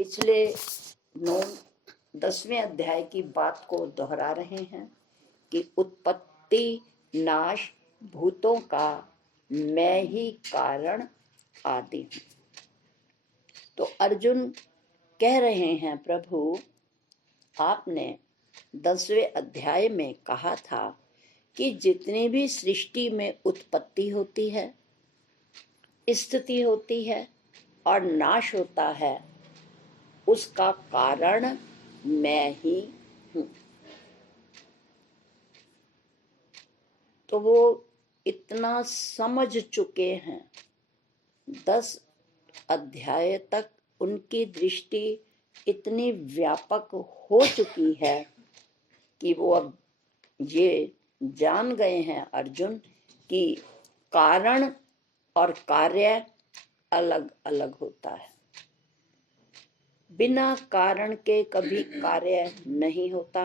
पिछले 10वें अध्याय की बात को दोहरा रहे हैं कि उत्पत्ति नाश भूतों का मैं ही कारण आदि हूं। तो अर्जुन कह रहे हैं, प्रभु आपने 10वें अध्याय में कहा था कि जितनी भी सृष्टि में उत्पत्ति होती है, स्थिति होती है और नाश होता है, उसका कारण मैं ही हूं। तो वो इतना समझ चुके हैं, 10 अध्याय तक उनकी दृष्टि इतनी व्यापक हो चुकी है कि वो अब ये जान गए हैं अर्जुन कि कारण और कार्य अलग अलग होता है। बिना कारण के कभी कार्य नहीं होता,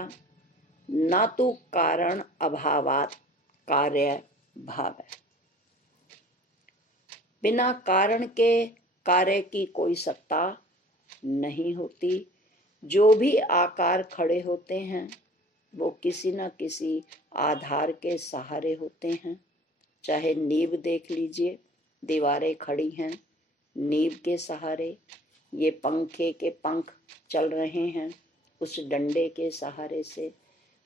ना तो कारण अभावात कार्य भाव है। बिना कारण के कार्य की कोई सत्ता नहीं होती। जो भी आकार खड़े होते हैं वो किसी न किसी आधार के सहारे होते हैं। चाहे नींव देख लीजिए, दीवारें खड़ी हैं नींव के सहारे। ये पंखे के पंख चल रहे हैं उस डंडे के सहारे से।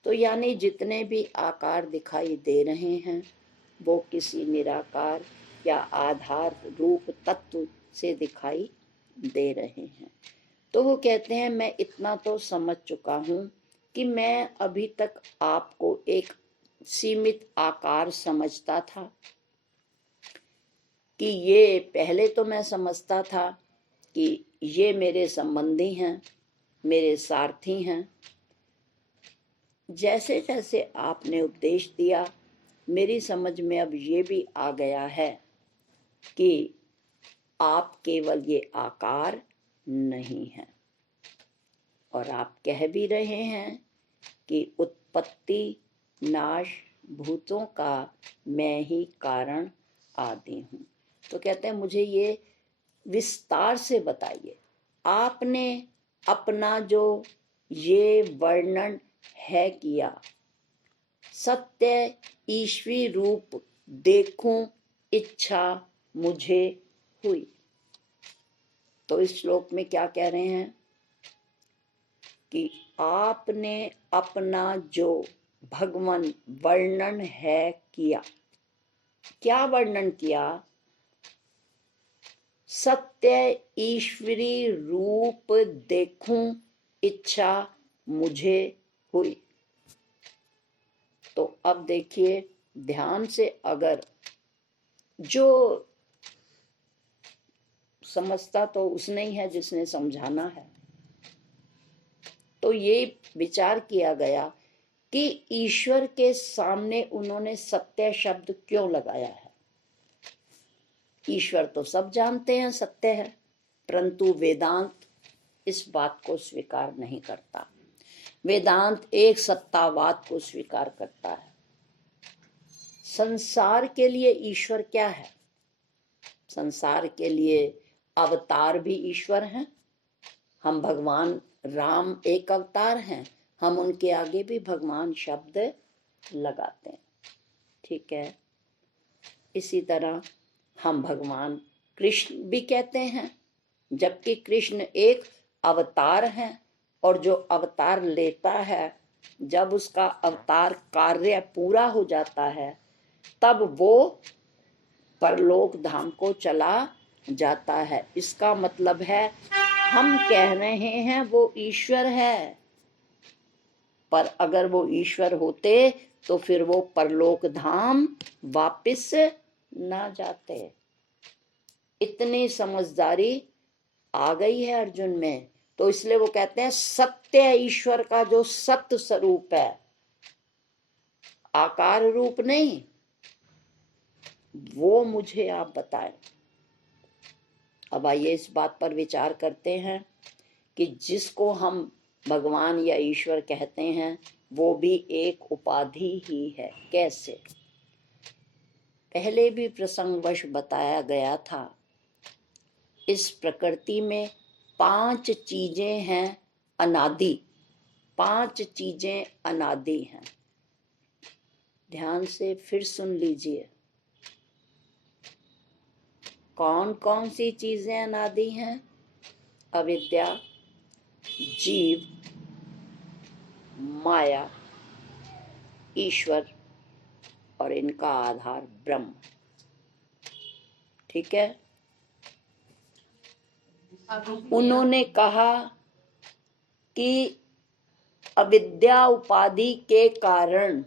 तो यानी जितने भी आकार दिखाई दे रहे हैं वो किसी निराकार या आधार रूप तत्व से दिखाई दे रहे हैं। तो वो कहते हैं मैं इतना तो समझ चुका हूं कि मैं अभी तक आपको एक सीमित आकार समझता था, कि ये पहले तो मैं समझता था कि ये मेरे संबंधी हैं, मेरे सारथी हैं। जैसे जैसे आपने उपदेश दिया मेरी समझ में अब ये भी आ गया है कि आप केवल ये आकार नहीं हैं। और आप कह भी रहे हैं कि उत्पत्ति नाश भूतों का मैं ही कारण आदि हूं। तो कहते हैं मुझे ये विस्तार से बताइए, आपने अपना जो ये वर्णन है किया, सत्य ईश्वरी रूप देखूं इच्छा मुझे हुई। तो इस श्लोक में क्या कह रहे हैं कि आपने अपना जो भगवान वर्णन है किया। क्या वर्णन किया? सत्य ईश्वरी रूप देखूं इच्छा मुझे हुई। तो अब देखिए ध्यान से, अगर जो समझता तो उसने ही है जिसने समझाना है। तो ये विचार किया गया कि ईश्वर के सामने उन्होंने सत्य शब्द क्यों लगाया है। ईश्वर तो सब जानते हैं सत्य है, परंतु वेदांत इस बात को स्वीकार नहीं करता। वेदांत एक सत्तावाद को स्वीकार करता है। संसार के लिए ईश्वर क्या है? संसार के लिए अवतार भी ईश्वर हैं। हम भगवान राम एक अवतार हैं, हम उनके आगे भी भगवान शब्द लगाते हैं, ठीक है। इसी तरह हम भगवान कृष्ण भी कहते हैं, जबकि कृष्ण एक अवतार हैं। और जो अवतार लेता है, जब उसका अवतार कार्य पूरा हो जाता है तब वो परलोक धाम को चला जाता है। इसका मतलब है हम कह रहे हैं वो ईश्वर है, पर अगर वो ईश्वर होते तो फिर वो परलोक धाम वापस ना जाते। इतनी समझदारी आ गई है अर्जुन में। तो इसलिए वो कहते हैं सत्य ईश्वर का जो सत्य स्वरूप है, आकार रूप नहीं, वो मुझे आप बताएं। अब आइए इस बात पर विचार करते हैं कि जिसको हम भगवान या ईश्वर कहते हैं वो भी एक उपाधि ही है। कैसे? पहले भी प्रसंगवश बताया गया था, इस प्रकृति में 5 चीजें हैं अनादि, 5 चीजें अनादि हैं। ध्यान से फिर सुन लीजिए, कौन कौन सी चीजें अनादि हैं? अविद्या, जीव, माया, ईश्वर और इनका आधार ब्रह्म। ठीक है। उन्होंने कहा कि अविद्या उपाधि के कारण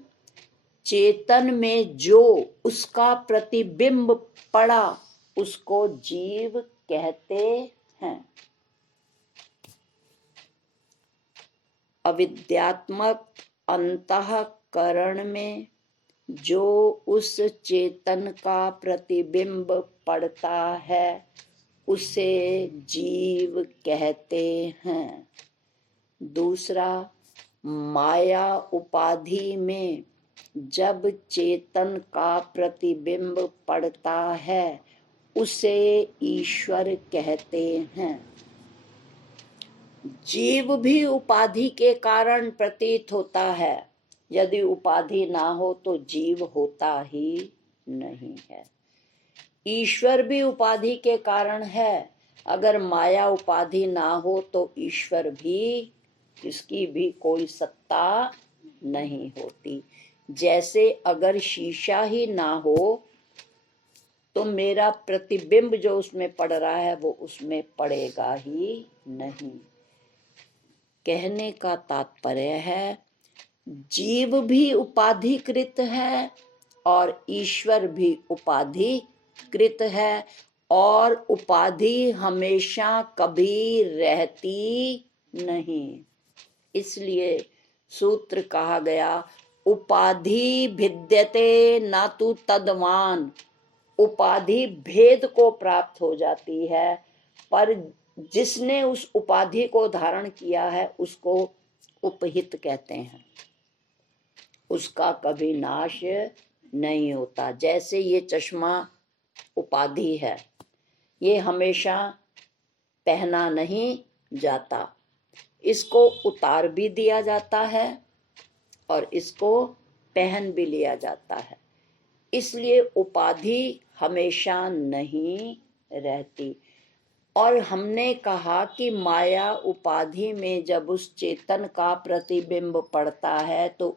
चेतन में जो उसका प्रतिबिंब पड़ा उसको जीव कहते हैं। अविद्यात्मक अंतःकरण में जो उस चेतन का प्रतिबिंब पड़ता है उसे जीव कहते हैं। दूसरा, माया उपाधि में जब चेतन का प्रतिबिंब पड़ता है उसे ईश्वर कहते हैं। जीव भी उपाधि के कारण प्रतीत होता है, यदि उपाधि ना हो तो जीव होता ही नहीं है। ईश्वर भी उपाधि के कारण है, अगर माया उपाधि ना हो तो ईश्वर भी, इसकी भी कोई सत्ता नहीं होती। जैसे अगर शीशा ही ना हो तो मेरा प्रतिबिंब जो उसमें पड़ रहा है वो उसमें पड़ेगा ही नहीं। कहने का तात्पर्य है जीव भी उपाधिकृत है और ईश्वर भी उपाधिकृत है, और उपाधि हमेशा कभी रहती नहीं। इसलिए सूत्र कहा गया, उपाधि भिद्यते न तु तद्वान। उपाधि भेद को प्राप्त हो जाती है, पर जिसने उस उपाधि को धारण किया है उसको उपहित कहते हैं, उसका कभी नाश नहीं होता। जैसे ये चश्मा उपाधि है, ये हमेशा पहना नहीं जाता, इसको उतार भी दिया जाता है और इसको पहन भी लिया जाता है। इसलिए उपाधि हमेशा नहीं रहती। और हमने कहा कि माया उपाधि में जब उस चेतन का प्रतिबिंब पड़ता है तो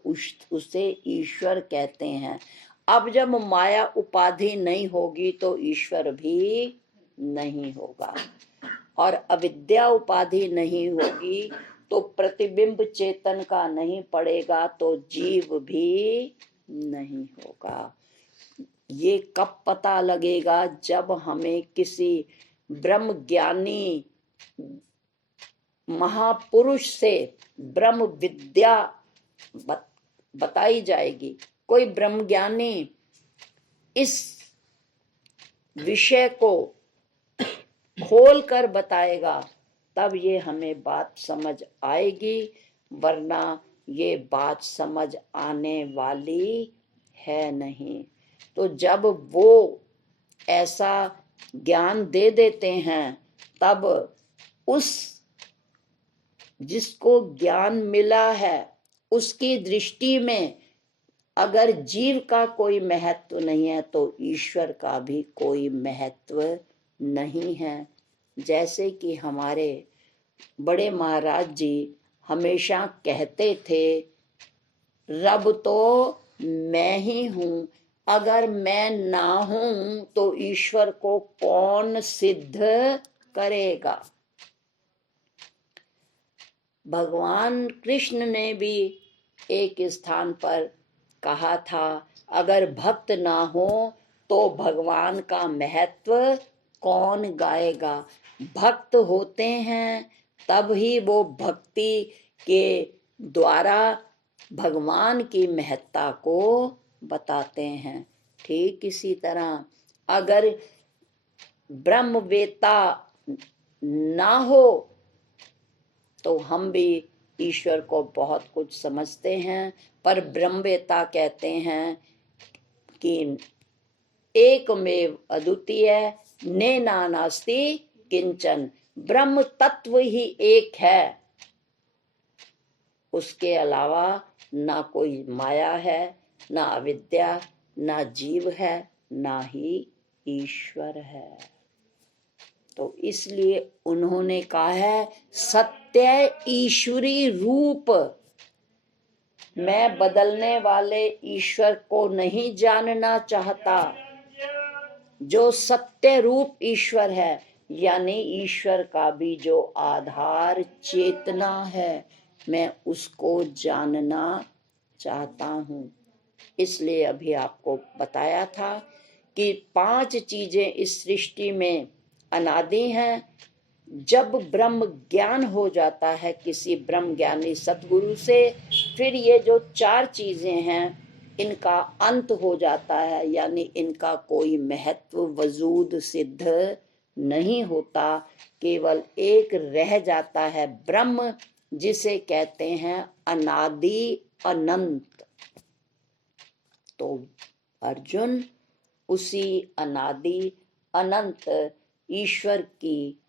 उसे ईश्वर कहते हैं। अब जब माया उपाधि नहीं होगी तो ईश्वर भी नहीं होगा, और अविद्या उपाधि नहीं होगी तो प्रतिबिंब चेतन का नहीं पड़ेगा तो जीव भी नहीं होगा। ये कब पता लगेगा? जब हमें किसी ब्रह्म ज्ञानी महापुरुष से ब्रह्म विद्या बताई जाएगी। कोई ब्रह्म ज्ञानी इस विषय को खोल कर बताएगा, तब ये हमें बात समझ आएगी, वरना ये बात समझ आने वाली है नहीं। तो जब वो ऐसा ज्ञान दे देते हैं तब उस जिसको ज्ञान मिला है उसकी दृष्टि में अगर जीव का कोई महत्व नहीं है तो ईश्वर का भी कोई महत्व नहीं है। जैसे कि हमारे बड़े महाराज जी हमेशा कहते थे, रब तो मैं ही हूँ, अगर मैं ना हूं तो ईश्वर को कौन सिद्ध करेगा। भगवान कृष्ण ने भी एक स्थान पर कहा था, अगर भक्त ना हो तो भगवान का महत्व कौन गाएगा। भक्त होते हैं तब ही वो भक्ति के द्वारा भगवान की महत्ता को बताते हैं। ठीक इसी तरह अगर ब्रह्मवेत्ता ना हो तो हम भी ईश्वर को बहुत कुछ समझते हैं, पर ब्रह्मवेत्ता कहते हैं कि एकमेव अद्वितीय ने नानास्ति किंचन, ब्रह्म तत्व ही एक है, उसके अलावा ना कोई माया है, ना अविद्या, ना जीव है, ना ही ईश्वर है। तो इसलिए उन्होंने कहा है सत्य ईश्वरी रूप। मैं बदलने वाले ईश्वर को नहीं जानना चाहता, जो सत्य रूप ईश्वर है, यानी ईश्वर का भी जो आधार चेतना है, मैं उसको जानना चाहता हूँ। इसलिए अभी आपको बताया था कि 5 चीजें इस सृष्टि में अनादि हैं। जब ब्रह्म ज्ञान हो जाता है किसी ब्रह्म ज्ञानी सतगुरु से, फिर ये जो 4 चीजें हैं इनका अंत हो जाता है, यानी इनका कोई महत्व वजूद सिद्ध नहीं होता। केवल एक रह जाता है ब्रह्म, जिसे कहते हैं अनादि अनंत। तो अर्जुन उसी अनादि अनंत ईश्वर की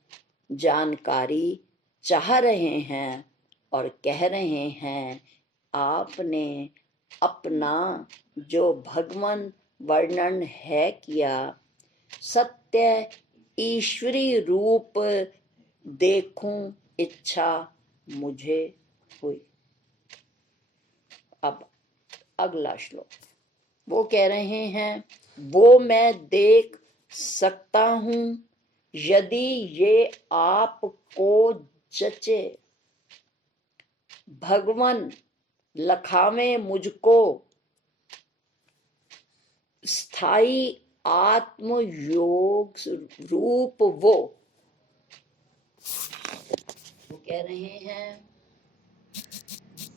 जानकारी चाह रहे हैं और कह रहे हैं आपने अपना जो भगवान वर्णन है किया, सत्य ईश्वरी रूप देखूं इच्छा मुझे हुई। अब अगला श्लोक वो कह रहे हैं, वो मैं देख सकता हूं यदि ये आपको जचे। भगवान लखावे मुझको स्थाई आत्म योग रूप। वो कह रहे हैं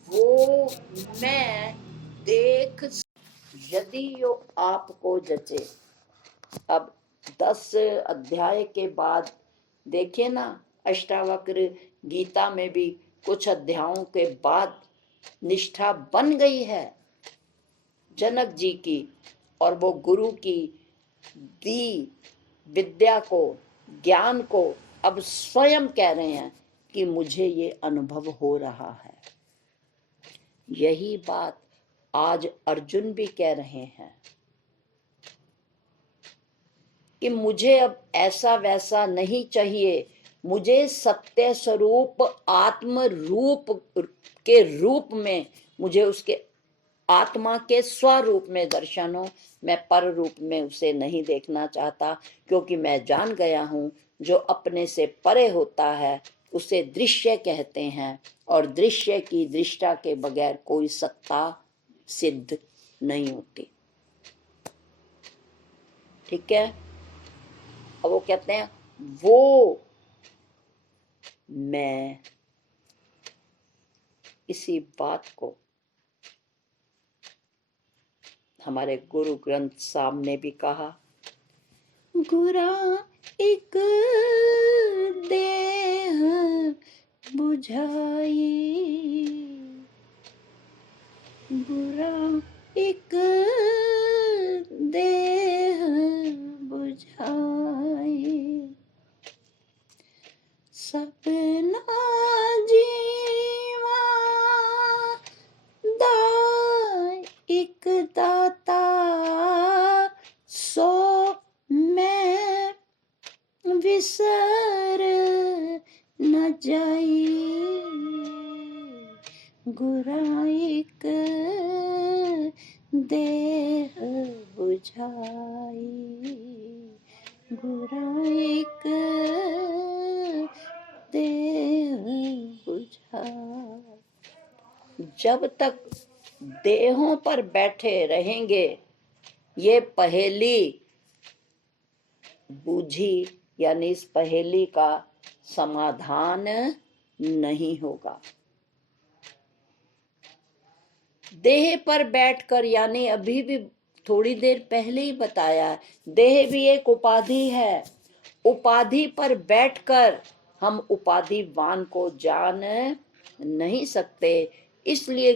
वो मैं देख यदि यो आपको जचे। अब 10 अध्याय के बाद देखिए ना, अष्टावक्र गीता में भी कुछ अध्यायों के बाद निष्ठा बन गई है जनक जी की, और वो गुरु की दी विद्या को, ज्ञान को अब स्वयं कह रहे हैं कि मुझे ये अनुभव हो रहा है। यही बात आज अर्जुन भी कह रहे हैं कि मुझे अब ऐसा वैसा नहीं चाहिए, मुझे सत्य स्वरूप आत्म रूप के रूप में, मुझे उसके आत्मा के स्वरूप में दर्शन हो। मैं पर रूप में उसे नहीं देखना चाहता, क्योंकि मैं जान गया हूं जो अपने से परे होता है उसे दृश्य कहते हैं, और दृश्य की दृष्टा के बगैर कोई सत्ता सिद्ध नहीं होती। ठीक है। अब वो कहते हैं वो मैं इसी बात को हमारे गुरु ग्रंथ साहब ने भी कहा, गुरा एक देह बुझाई, गुरा एक देह बुझाई, सपना जीवा दाय एक दाता, सो मैं विसर न जाई, गुरा एक देह बुझाई, गुरा एक देह बुझाई। जब तक देहों पर बैठे रहेंगे ये पहेली बूझी, यानी इस पहेली का समाधान नहीं होगा। देह पर बैठकर, यानी अभी भी थोड़ी देर पहले ही बताया, देह भी एक उपाधि है। उपाधि पर बैठकर हम उपाधिवान को जान नहीं सकते। इसलिए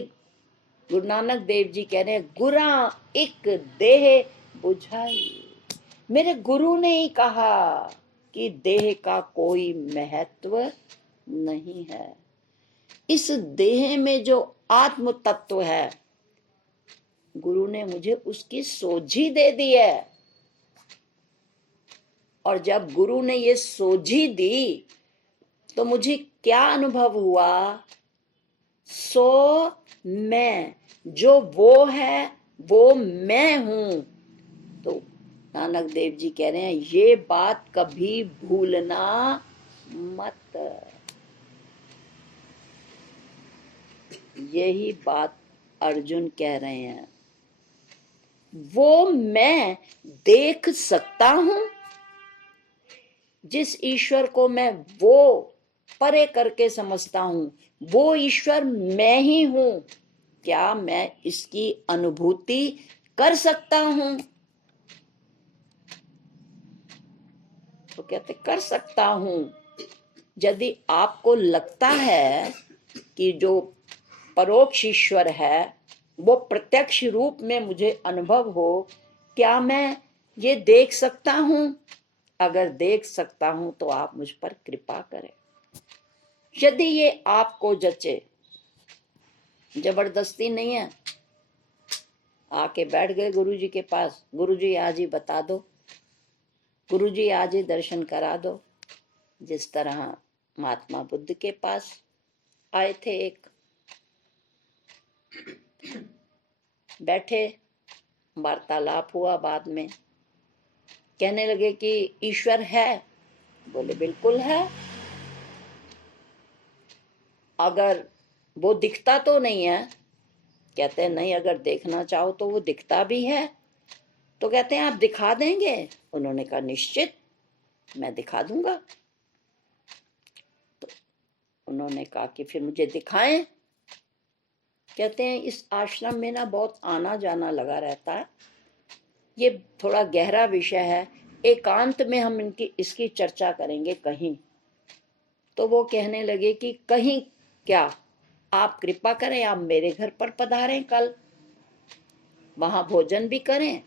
गुरु नानक देव जी कह रहे हैं, गुरा एक देह बुझाई। मेरे गुरु ने ही कहा कि देह का कोई महत्व नहीं है। इस देह में जो आत्म तत्व है, गुरु ने मुझे उसकी सोझी दे दी है। और जब गुरु ने ये सोझी दी तो मुझे क्या अनुभव हुआ? सो मैं, जो वो है वो मैं हूं। तो नानक देव जी कह रहे हैं, ये बात कभी भूलना मत। यही बात अर्जुन कह रहे हैं। वो मैं देख सकता हूं, जिस ईश्वर को मैं वो परे करके समझता हूं, वो ईश्वर मैं ही हूं। क्या मैं इसकी अनुभूति कर सकता हूं? तो कहते कर सकता हूं। यदि आपको लगता है कि जो परोक्ष ईश्वर है वो प्रत्यक्ष रूप में मुझे अनुभव हो, क्या मैं ये देख सकता हूं? अगर देख सकता हूं तो आप मुझ पर कृपा करें। यदि ये आपको जचे, जबरदस्ती नहीं है, आके बैठ गए गुरु जी के पास, गुरु जी आज ही बता दो, गुरु जी आज ही दर्शन करा दो। जिस तरह महात्मा बुद्ध के पास आए थे, एक बैठे, वार्तालाप हुआ, बाद में कहने लगे कि ईश्वर है। बोले बिल्कुल है। अगर वो दिखता तो नहीं है? कहते हैं नहीं, अगर देखना चाहो तो वो दिखता भी है। तो कहते हैं आप दिखा देंगे? उन्होंने कहा निश्चित, मैं दिखा दूंगा। तो उन्होंने कहा कि फिर मुझे दिखाएं। कहते हैं इस आश्रम में ना बहुत आना जाना लगा रहता है, ये थोड़ा गहरा विषय है, एकांत में हम इसकी चर्चा करेंगे कहीं। तो वो कहने लगे कि कहीं क्या, आप कृपा करें, आप मेरे घर पर पधारें, कल वहां भोजन भी करें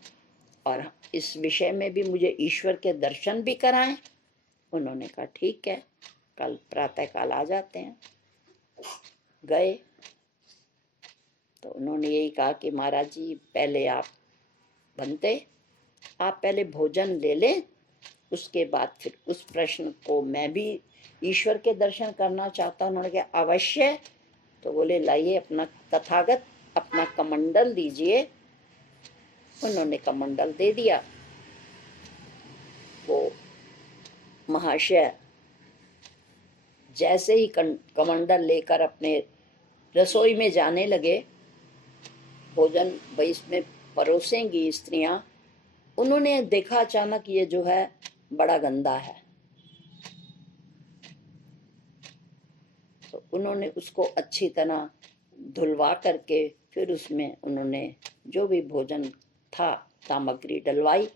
और इस विषय में भी मुझे ईश्वर के दर्शन भी कराएं। उन्होंने कहा ठीक है, कल प्रातःकाल आ जाते हैं। गए तो उन्होंने यही कहा कि महाराज जी पहले आप बनते, आप पहले भोजन ले लें, उसके बाद फिर उस प्रश्न को, मैं भी ईश्वर के दर्शन करना चाहता हूँ। उन्होंने कहा अवश्य। तो बोले लाइए अपना तथागत, अपना कमंडल दीजिए। उन्होंने कमंडल दे दिया। वो महाशय जैसे ही कमंडल लेकर अपने रसोई में जाने लगे, भोजन भाई इसमें परोसेंगी स्त्रियां, उन्होंने देखा अचानक ये जो है बड़ा गंदा है। तो उन्होंने उसको अच्छी तरह धुलवा करके फिर उसमें उन्होंने जो भी भोजन था सामग्री डलवाई।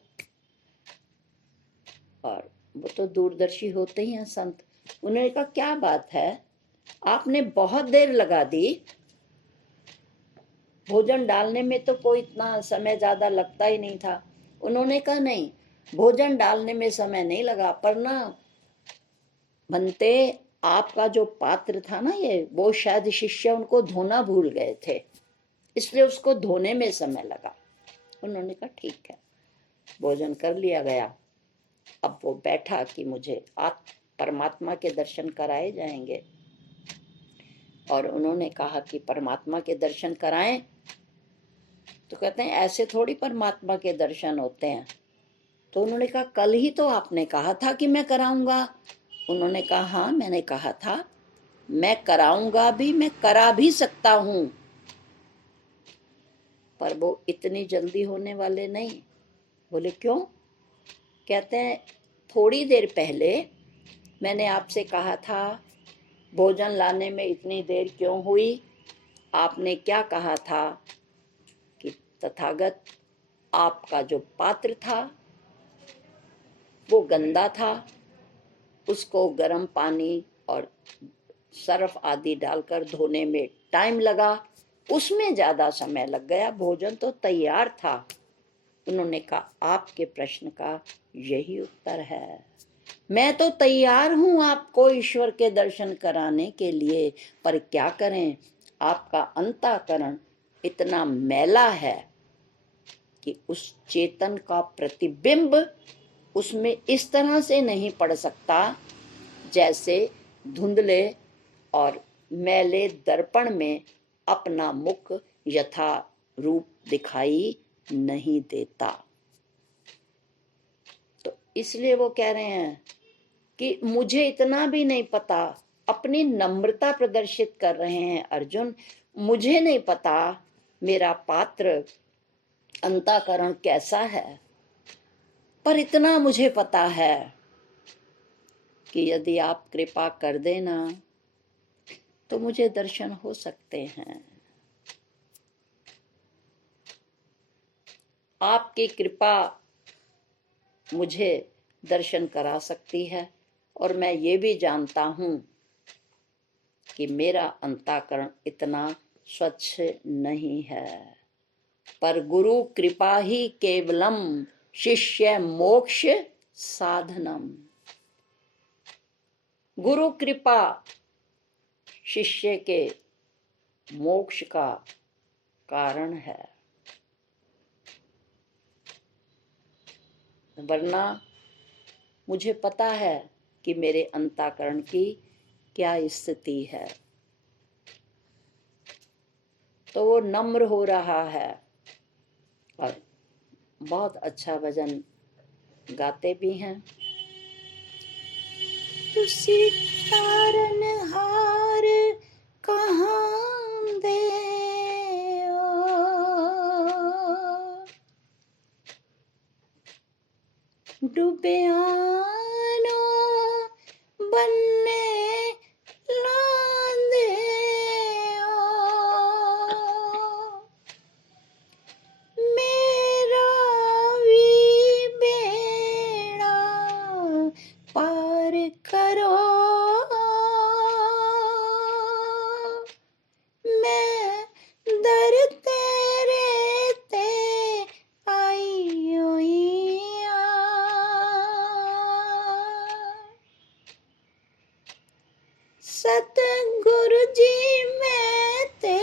और वो तो दूरदर्शी होते ही हैं संत। उन्होंने कहा क्या बात है, आपने बहुत देर लगा दी, भोजन डालने में तो कोई इतना समय ज्यादा लगता ही नहीं था। उन्होंने कहा नहीं, भोजन डालने में समय नहीं लगा, पर ना बनते आपका जो पात्र था ना, ये वो शायद शिष्य उनको धोना भूल गए थे, इसलिए उसको धोने में समय लगा। उन्होंने कहा ठीक है, भोजन कर लिया गया। अब वो बैठा कि मुझे परमात्मा के दर्शन कराए जाएंगे। और उन्होंने कहा कि परमात्मा के दर्शन कराएं। तो कहते हैं ऐसे थोड़ी परमात्मा के दर्शन होते हैं। तो उन्होंने कहा कल ही तो आपने कहा था कि मैं कराऊंगा। उन्होंने कहा हाँ मैंने कहा था, मैं कराऊंगा भी, मैं करा भी सकता हूं, पर वो इतनी जल्दी होने वाले नहीं। बोले क्यों? कहते हैं थोड़ी देर पहले मैंने आपसे कहा था भोजन लाने में इतनी देर क्यों हुई? आपने क्या कहा था कि तथागत आपका जो पात्र था वो गंदा था, उसको गर्म पानी और सर्फ आदि डालकर धोने में टाइम लगा, उसमें ज्यादा समय लग गया, भोजन तो तैयार था। उन्होंने कहा आपके प्रश्न का यही उत्तर है। मैं तो तैयार हूं आपको ईश्वर के दर्शन कराने के लिए, पर क्या करें, आपका अंतःकरण इतना मैला है कि उस चेतन का प्रतिबिंब उसमें इस तरह से नहीं पड़ सकता जैसे धुंधले और मैले दर्पण में अपना मुख यथा रूप दिखाई नहीं देता। तो इसलिए वो कह रहे हैं कि मुझे इतना भी नहीं पता, अपनी नम्रता प्रदर्शित कर रहे हैं अर्जुन, मुझे नहीं पता मेरा पात्र अंतःकरण कैसा है, पर इतना मुझे पता है कि यदि आप कृपा कर देना तो मुझे दर्शन हो सकते हैं। आपकी कृपा मुझे दर्शन करा सकती है, और मैं ये भी जानता हूं कि मेरा अंतःकरण इतना स्वच्छ नहीं है, पर गुरु कृपा ही केवलम शिष्य मोक्ष साधनम। गुरु कृपा शिष्य के मोक्ष का कारण है, वरना मुझे पता है कि मेरे अंतःकरण की क्या स्थिति है। तो वो नम्र हो रहा है और बहुत अच्छा भजन गाते भी हैं। तुसी तारन हार कहाँ दे डुबियानो बनने लांदे मेरा भी बेड़ा पार करो, मैं दर तेरे ते आई होइया। सतगुरु जी मैं ते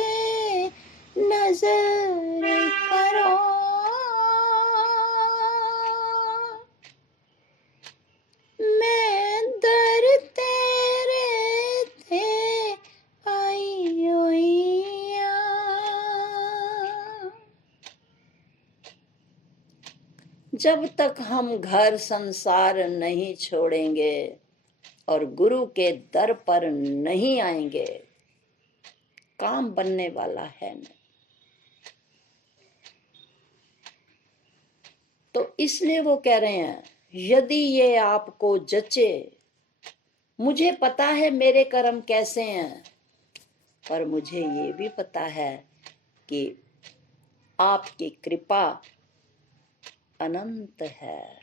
नजर करो, मैं दर तेरे ते आई होइया। जब तक हम घर संसार नहीं छोड़ेंगे और गुरु के दर पर नहीं आएंगे, काम बनने वाला है नहीं। तो इसलिए वो कह रहे हैं यदि ये आपको जचे, मुझे पता है मेरे कर्म कैसे हैं, पर मुझे ये भी पता है कि आपकी कृपा अनंत है।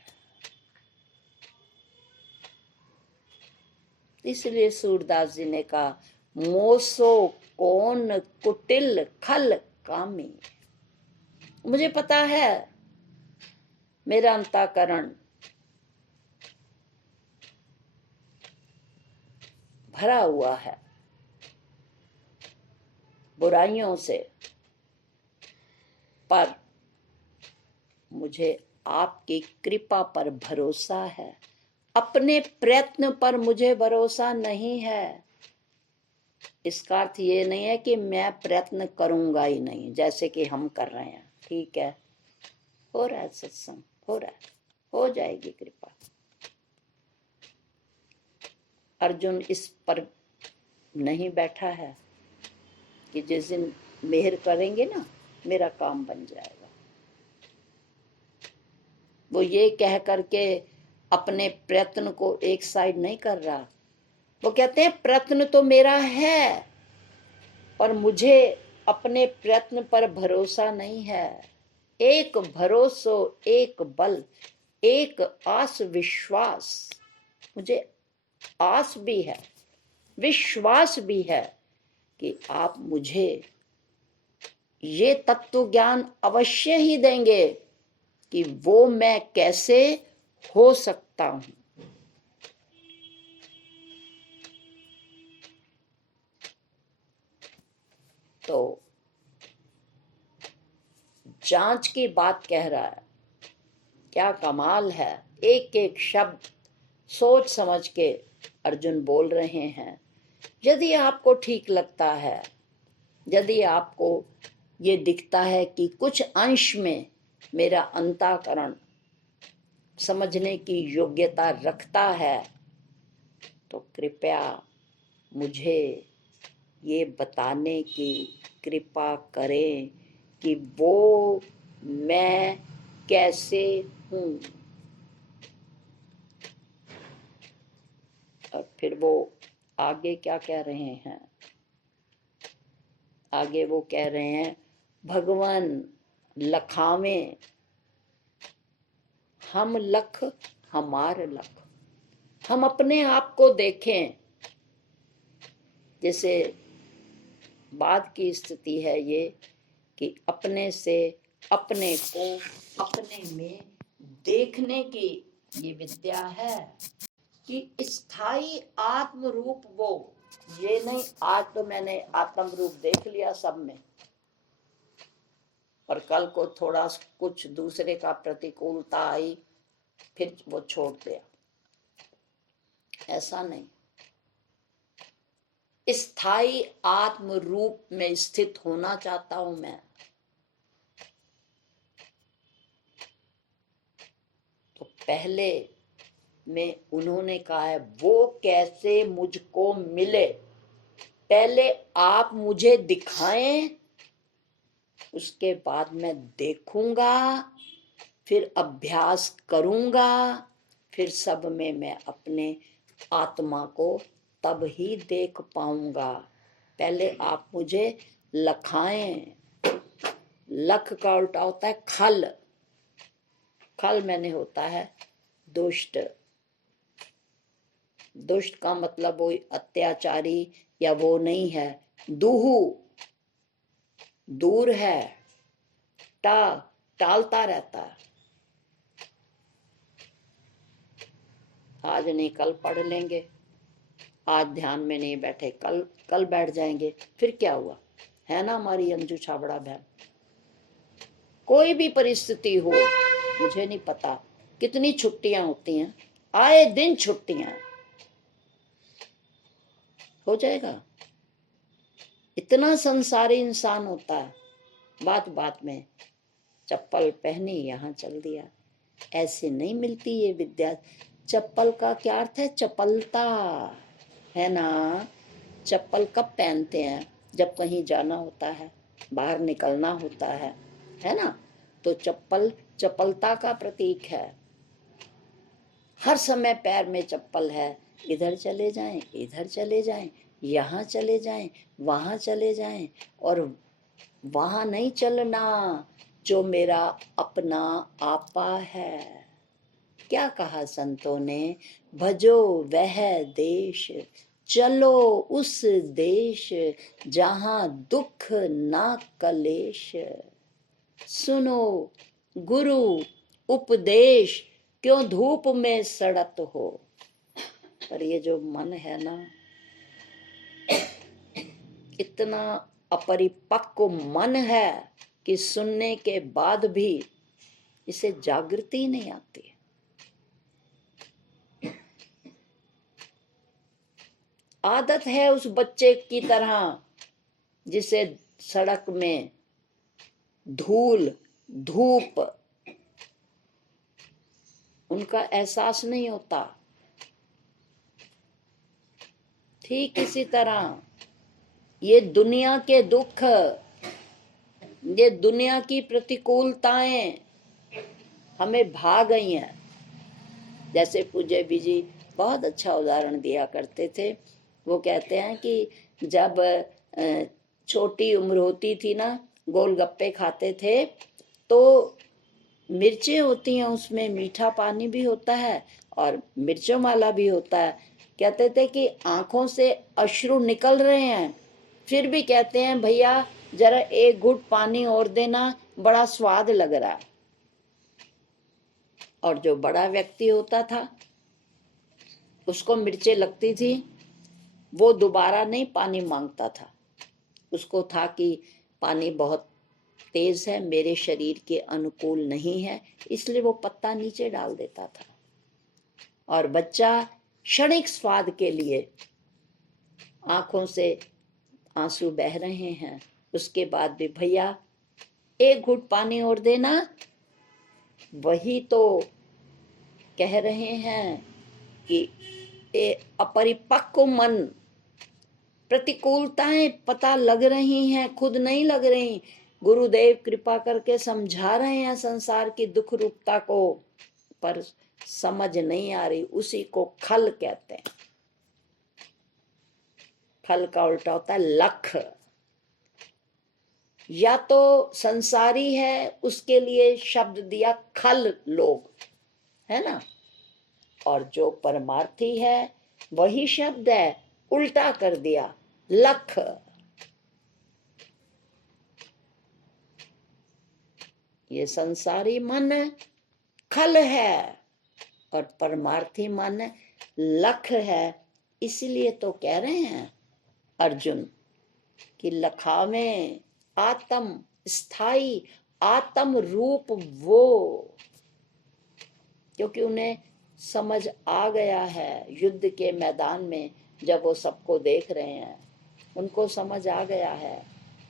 इसलिए सूरदास जी ने कहा मोसो कौन कुटिल खल कामी। मुझे पता है मेरा अंतःकरण भरा हुआ है बुराइयों से, पर मुझे आपकी कृपा पर भरोसा है, अपने प्रयत्न पर मुझे भरोसा नहीं है। इसका अर्थ ये नहीं है कि मैं प्रयत्न करूंगा ही नहीं, जैसे कि हम कर रहे हैं। ठीक है, हो रहा है सत्संग, हो रहा है, हो जाएगी कृपा। अर्जुन इस पर नहीं बैठा है कि जिस दिन मेहर करेंगे ना मेरा काम बन जाएगा। वो ये कह करके अपने प्रयत्न को एक साइड नहीं कर रहा। वो कहते हैं प्रयत्न तो मेरा है, और मुझे अपने प्रयत्न पर भरोसा नहीं है। एक भरोसो एक बल एक आस विश्वास। मुझे आस भी है, विश्वास भी है कि आप मुझे ये तत्व ज्ञान अवश्य ही देंगे कि वो मैं कैसे हो सकता हूं। तो जांच की बात कह रहा है। क्या कमाल है, एक एक शब्द सोच समझ के अर्जुन बोल रहे हैं। यदि आपको ठीक लगता है, यदि आपको ये दिखता है कि कुछ अंश में मेरा अंतःकरण समझने की योग्यता रखता है, तो कृपया मुझे ये बताने की कृपा करें कि वो मैं कैसे हूँ। और फिर वो आगे क्या कह रहे हैं? आगे वो कह रहे हैं, भगवान लखावें हम लख हमार लख। हम अपने आप को देखें। जैसे बाद की स्थिति है ये कि अपने से अपने को अपने में देखने की ये विद्या है कि स्थायी आत्म रूप वो ये नहीं। आज तो मैंने आत्म रूप देख लिया सब में, और कल को थोड़ा कुछ दूसरे का प्रतिकूलता आई, फिर वो छोड़ दिया। ऐसा नहीं। स्थायी आत्म रूप में स्थित होना चाहता हूं मैं। तो पहले में उन्होंने कहा है वो कैसे मुझको मिले, पहले आप मुझे दिखाएं, उसके बाद मैं देखूंगा, फिर अभ्यास करूंगा, फिर सब में मैं अपने आत्मा को तब ही देख पाऊंगा। पहले आप मुझे लखाएं। लख का उल्टा होता है खल। खल मैंने होता है दुष्ट। दुष्ट का मतलब वो अत्याचारी या वो नहीं है। दूहू दूर है, टालता रहता है। आज नहीं कल पढ़ लेंगे, आज ध्यान में नहीं बैठे कल कल बैठ जाएंगे, फिर क्या हुआ? है ना हमारी अंजू छाबड़ा बहन। कोई भी परिस्थिति हो, मुझे नहीं पता कितनी छुट्टियां होती हैं, आए दिन छुट्टियां, हो जाएगा। इतना संसारी इंसान होता है, बात बात में चप्पल पहनी यहाँ चल दिया। ऐसे नहीं मिलती ये विद्या। चप्पल का क्या अर्थ है? चपलता, है ना। चप्पल कब पहनते हैं? जब कहीं जाना होता है, बाहर निकलना होता है ना। तो चप्पल चपलता का प्रतीक है। हर समय पैर में चप्पल है, इधर चले जाएं, इधर चले जाएं, यहाँ चले जाएं, वहां चले जाएं, और वहां नहीं चलना जो मेरा अपना आपा है। क्या कहा संतों ने? भजो वह देश, चलो उस देश, जहां दुख ना कलेश। सुनो गुरु उपदेश, क्यों धूप में सड़त हो। पर ये जो मन है ना, इतना अपरिपक्व मन है कि सुनने के बाद भी इसे जागृति नहीं आती। आदत है उस बच्चे की तरह जिसे सड़क में धूल धूप उनका एहसास नहीं होता। ठीक इसी तरह ये दुनिया के दुख, ये दुनिया की प्रतिकूलताएं हमें भा गई हैं। जैसे पूज्य जी बहुत अच्छा उदाहरण दिया करते थे। वो कहते हैं कि जब छोटी उम्र होती थी ना, गोलगप्पे खाते थे तो मिर्चें होती हैं, उसमें मीठा पानी भी होता है और मिर्चों वाला भी होता है। कहते थे कि आंखों से अश्रु निकल रहे हैं, फिर भी कहते हैं भैया जरा एक घूंट पानी और देना, बड़ा स्वाद लग रहा है। और जो बड़ा व्यक्ति होता था उसको मिर्चें लगती थी, वो दोबारा नहीं पानी मांगता था, उसको था कि पानी बहुत तेज है, मेरे शरीर के अनुकूल नहीं है, इसलिए वो पत्ता नीचे डाल देता था। और बच्चा क्षणिक स्वाद के लिए आंखों से आंसू बह रहे हैं, उसके बाद भी भैया एक घूंट पानी और देना। वही तो कह रहे हैं कि अपरिपक्व मन, प्रतिकूलताएं पता लग रही हैं, खुद नहीं लग रही, गुरुदेव कृपा करके समझा रहे हैं संसार की दुख रूपता को, पर समझ नहीं आ रही। उसी को खल कहते हैं। खल का उल्टा होता है लख। या तो संसारी है, उसके लिए शब्द दिया खल लोग, है ना, और जो परमार्थी है वही शब्द है उल्टा कर दिया लख। ये संसारी मन खल है और परमार्थी मन लख है। इसलिए तो कह रहे हैं अर्जुन कि लखावे आत्म स्थाई आत्म रूप वो, क्योंकि उन्हें समझ आ गया है युद्ध के मैदान में। जब वो सबको देख रहे हैं, उनको समझ आ गया है,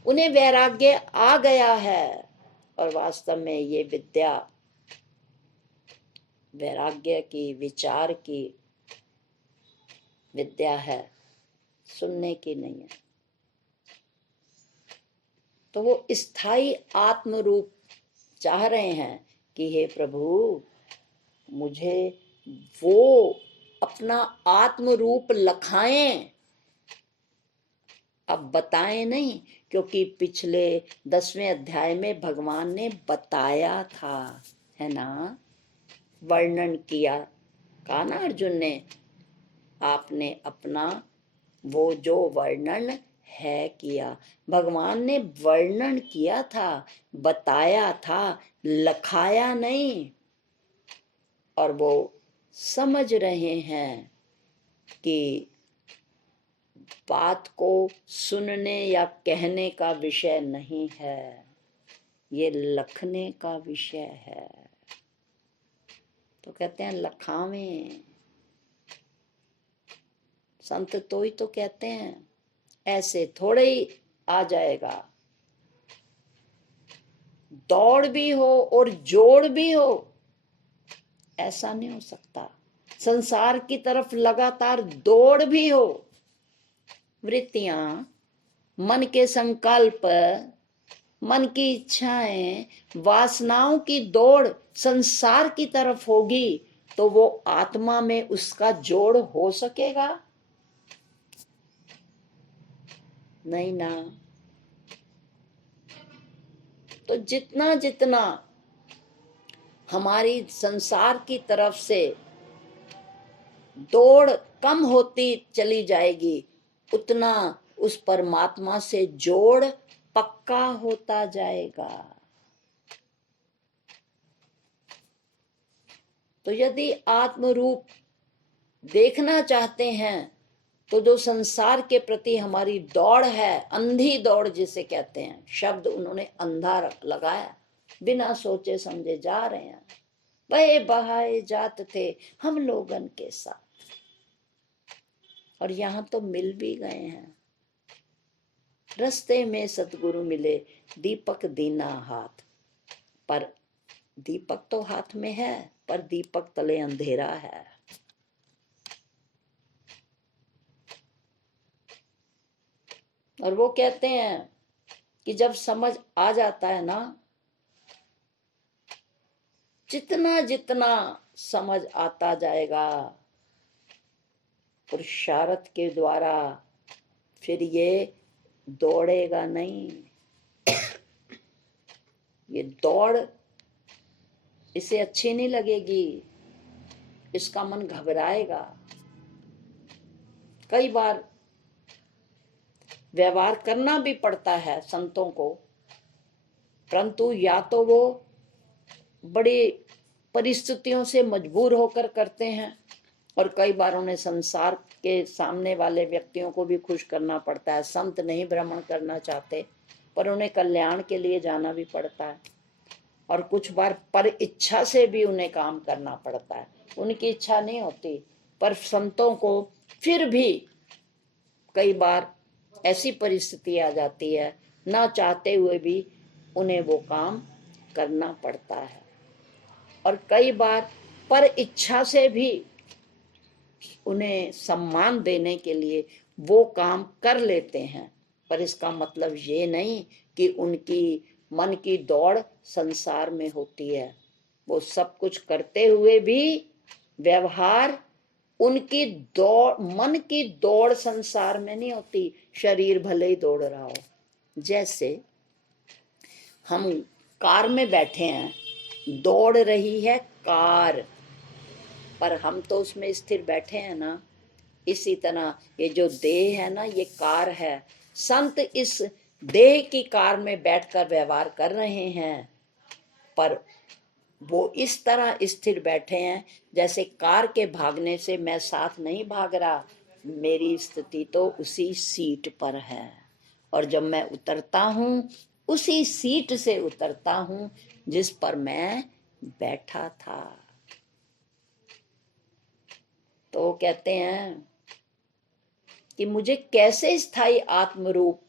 उन्हें वैराग्य आ गया है। और वास्तव में ये विद्या वैराग्य की, विचार की विद्या है, सुनने की नहीं है। तो वो स्थायी आत्म रूप चाह रहे हैं कि हे प्रभु, मुझे वो अपना आत्म रूप लखाएं। अब बताएं नहीं, क्योंकि पिछले 10वें अध्याय में भगवान ने बताया था, है ना, वर्णन किया। कहा ना अर्जुन ने, आपने अपना वो जो वर्णन है किया। भगवान ने वर्णन किया था, बताया था, लखाया नहीं। और वो समझ रहे हैं कि बात को सुनने या कहने का विषय नहीं है, ये लखने का विषय है। तो कहते हैं लखावें। संत तो ही तो कहते हैं, ऐसे थोड़े ही आ जाएगा। दौड़ भी हो और जोड़ भी हो, ऐसा नहीं हो सकता। संसार की तरफ लगातार दौड़ भी हो, वृत्तियां, मन के संकल्प, मन की इच्छाएं, वासनाओं की दौड़ संसार की तरफ होगी, तो वो आत्मा में उसका जोड़ हो सकेगा? नहीं ना। तो जितना जितना हमारी संसार की तरफ से दौड़ कम होती चली जाएगी, उतना उस परमात्मा से जोड़ पक्का होता जाएगा। तो यदि आत्म रूप देखना चाहते हैं, तो जो संसार के प्रति हमारी दौड़ है, अंधी दौड़ जिसे कहते हैं, शब्द उन्होंने अंधा लगाया, बिना सोचे समझे जा रहे हैं। बहे बहाए जात थे हम लोगन के साथ, और यहां तो मिल भी गए हैं। रस्ते में सतगुरु मिले, दीपक दीना हाथ, पर दीपक तो हाथ में है, पर दीपक तले अंधेरा है। और वो कहते हैं कि जब समझ आ जाता है ना, जितना जितना समझ आता जाएगा पुरुषार्थ के द्वारा, फिर ये दौड़ेगा नहीं। ये दौड़ इसे अच्छी नहीं लगेगी, इसका मन घबराएगा। कई बार व्यवहार करना भी पड़ता है संतों को, परंतु या तो वो बड़ी परिस्थितियों से मजबूर होकर करते हैं, और कई बार उन्हें संसार के सामने वाले व्यक्तियों को भी खुश करना पड़ता है। संत नहीं भ्रमण करना चाहते, पर उन्हें कल्याण के लिए जाना भी पड़ता है। और कुछ बार पर इच्छा से भी उन्हें काम करना पड़ता है, उनकी इच्छा नहीं होती, पर संतों को फिर भी कई बार ऐसी परिस्थिति आ जाती है, ना चाहते हुए भी उन्हें वो काम करना पड़ता है। और कई बार पर इच्छा से भी उन्हें सम्मान देने के लिए वो काम कर लेते हैं, पर इसका मतलब ये नहीं कि उनकी मन की दौड़ संसार में होती है। वो सब कुछ करते हुए भी व्यवहार, उनकी दौड़, मन की दौड़ संसार में नहीं होती, शरीर भले ही दौड़ रहा हो। जैसे हम कार में बैठे हैं, दौड़ रही है कार, पर हम तो उसमें स्थिर बैठे हैं ना। इसी तरह ये जो देह है ना, ये कार है। संत इस देह की कार में बैठकर व्यवहार कर रहे हैं, पर वो इस तरह स्थिर बैठे हैं जैसे कार के भागने से मैं साथ नहीं भाग रहा, मेरी स्थिति तो उसी सीट पर है। और जब मैं उतरता हूँ, उसी सीट से उतरता हूँ जिस पर मैं बैठा था। तो कहते हैं कि मुझे कैसे स्थायी आत्मरूप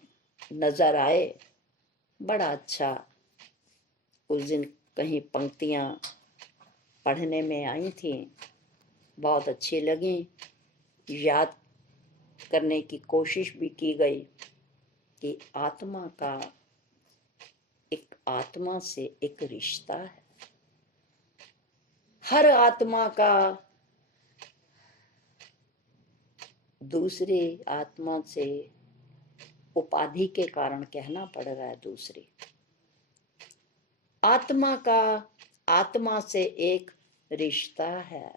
नजर आए। बड़ा अच्छा उस दिन कहीं पंक्तियां पढ़ने में आई थी, बहुत अच्छी लगी, याद करने की कोशिश भी की गई कि आत्मा का, एक आत्मा से एक रिश्ता है। हर आत्मा का दूसरी आत्मा से, उपाधि के कारण कहना पड़ रहा है, दूसरी आत्मा का आत्मा से एक रिश्ता है।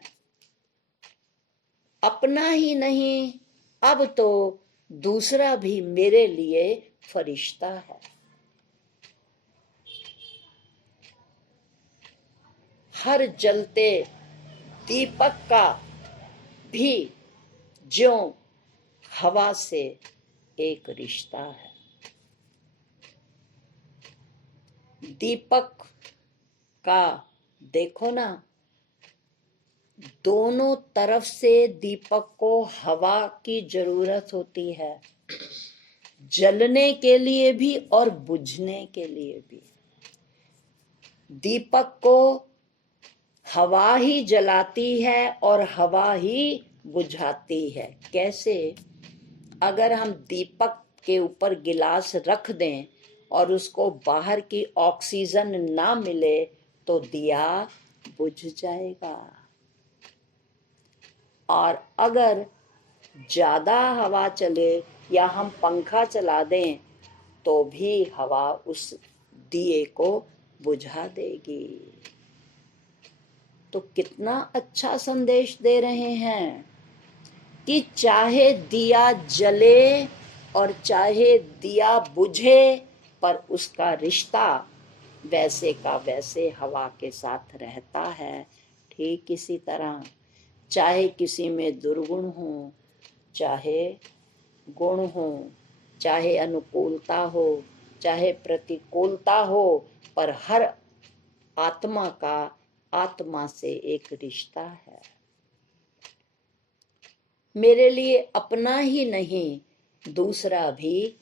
अपना ही नहीं, अब तो दूसरा भी मेरे लिए फरिश्ता है। हर जलते दीपक का भी ज्यों हवा से एक रिश्ता है। दीपक का देखो ना, दोनों तरफ से दीपक को हवा की जरूरत होती है, जलने के लिए भी और बुझने के लिए भी। दीपक को हवा ही जलाती है और हवा ही बुझाती है। कैसे? अगर हम दीपक के ऊपर गिलास रख दें और उसको बाहर की ऑक्सीजन ना मिले तो दिया बुझ जाएगा। और अगर ज्यादा हवा चले या हम पंखा चला दें तो भी हवा उस दिए को बुझा देगी। तो कितना अच्छा संदेश दे रहे हैं कि चाहे दिया जले और चाहे दिया बुझे, पर उसका रिश्ता वैसे का वैसे हवा के साथ रहता है। ठीक इसी तरह चाहे किसी में दुर्गुण हो, चाहे गुण हो, चाहे अनुकूलता हो, चाहे प्रतिकूलता हो, पर हर आत्मा का आत्मा से एक रिश्ता है। मेरे लिए अपना ही नहीं, दूसरा भी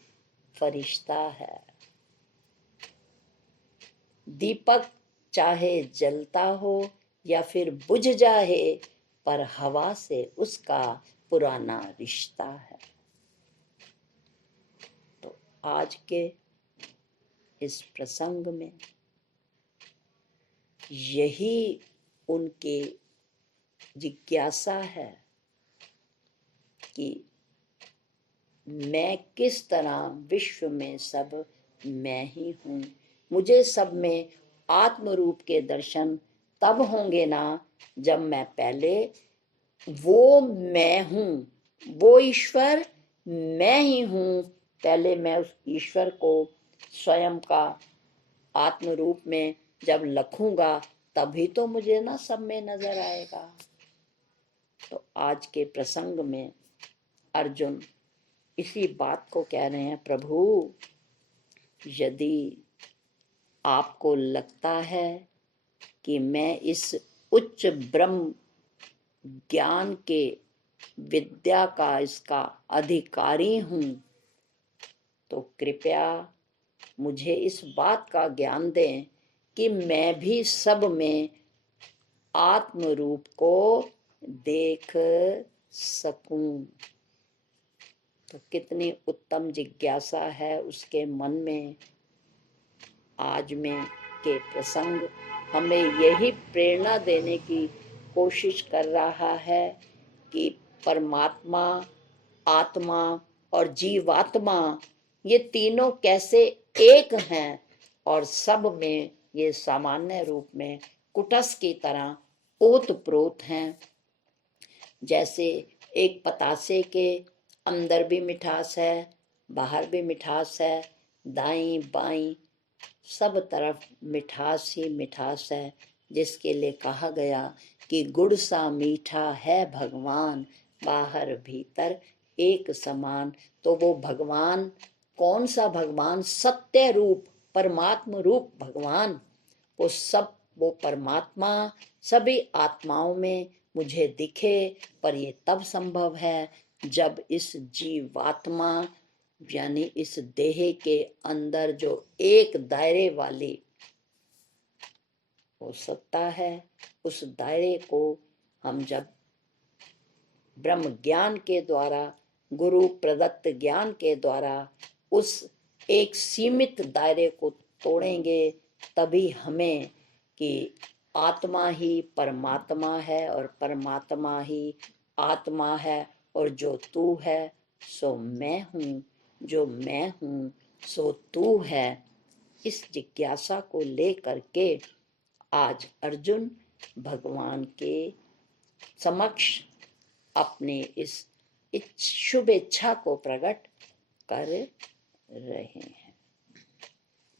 फरिश्ता है। दीपक चाहे जलता हो या फिर बुझ जाए, पर हवा से उसका पुराना रिश्ता है। तो आज के इस प्रसंग में यही उनकी जिज्ञासा है कि मैं किस तरह विश्व में सब मैं ही हूँ। मुझे सब में आत्म रूप के दर्शन तब होंगे ना जब मैं पहले वो मैं हूँ, वो ईश्वर मैं ही हूँ, पहले मैं उस ईश्वर को स्वयं का आत्म रूप में जब लखूंगा तभी तो मुझे ना सब में नजर आएगा। तो आज के प्रसंग में अर्जुन इसी बात को कह रहे हैं, प्रभु यदि आपको लगता है कि मैं इस उच्च ब्रह्म ज्ञान के विद्या का इसका अधिकारी हूँ, तो कृपया मुझे इस बात का ज्ञान दें कि मैं भी सब में आत्म रूप को देख सकूं। तो कितनी उत्तम जिज्ञासा है उसके मन में। आज में के प्रसंग हमें यही प्रेरणा देने की कोशिश कर रहा है कि परमात्मा, आत्मा और जीवात्मा ये तीनों कैसे एक हैं और सब में ये सामान्य रूप में कुटस की तरह ओतप्रोत हैं। जैसे एक पतासे के अंदर भी मिठास है, बाहर भी मिठास है, दाईं बाईं सब तरफ मिठास ही मिठास है, जिसके लिए कहा गया कि गुड़ सा मीठा है भगवान, बाहर भीतर एक समान। तो वो भगवान कौन सा भगवान? सत्य रूप परमात्म रूप भगवान, वो परमात्मा सभी आत्माओं में मुझे दिखे। पर ये तब संभव है जब इस जीवात्मा यानी इस देह के अंदर जो एक दायरे वाली वो सत्ता है, उस दायरे को हम जब ब्रह्म ज्ञान के द्वारा, गुरु प्रदत्त ज्ञान के द्वारा उस एक सीमित दायरे को तोड़ेंगे, तभी हमें कि आत्मा ही परमात्मा है और परमात्मा ही आत्मा है, और जो तू है सो मैं हूँ, जो मैं हूँ सो तू है। इस जिज्ञासा को लेकर के आज अर्जुन भगवान के समक्ष अपने इस शुभ इच्छा को प्रकट कर रहे हैं।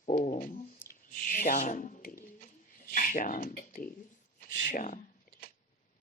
ओम शांति शांति शांति।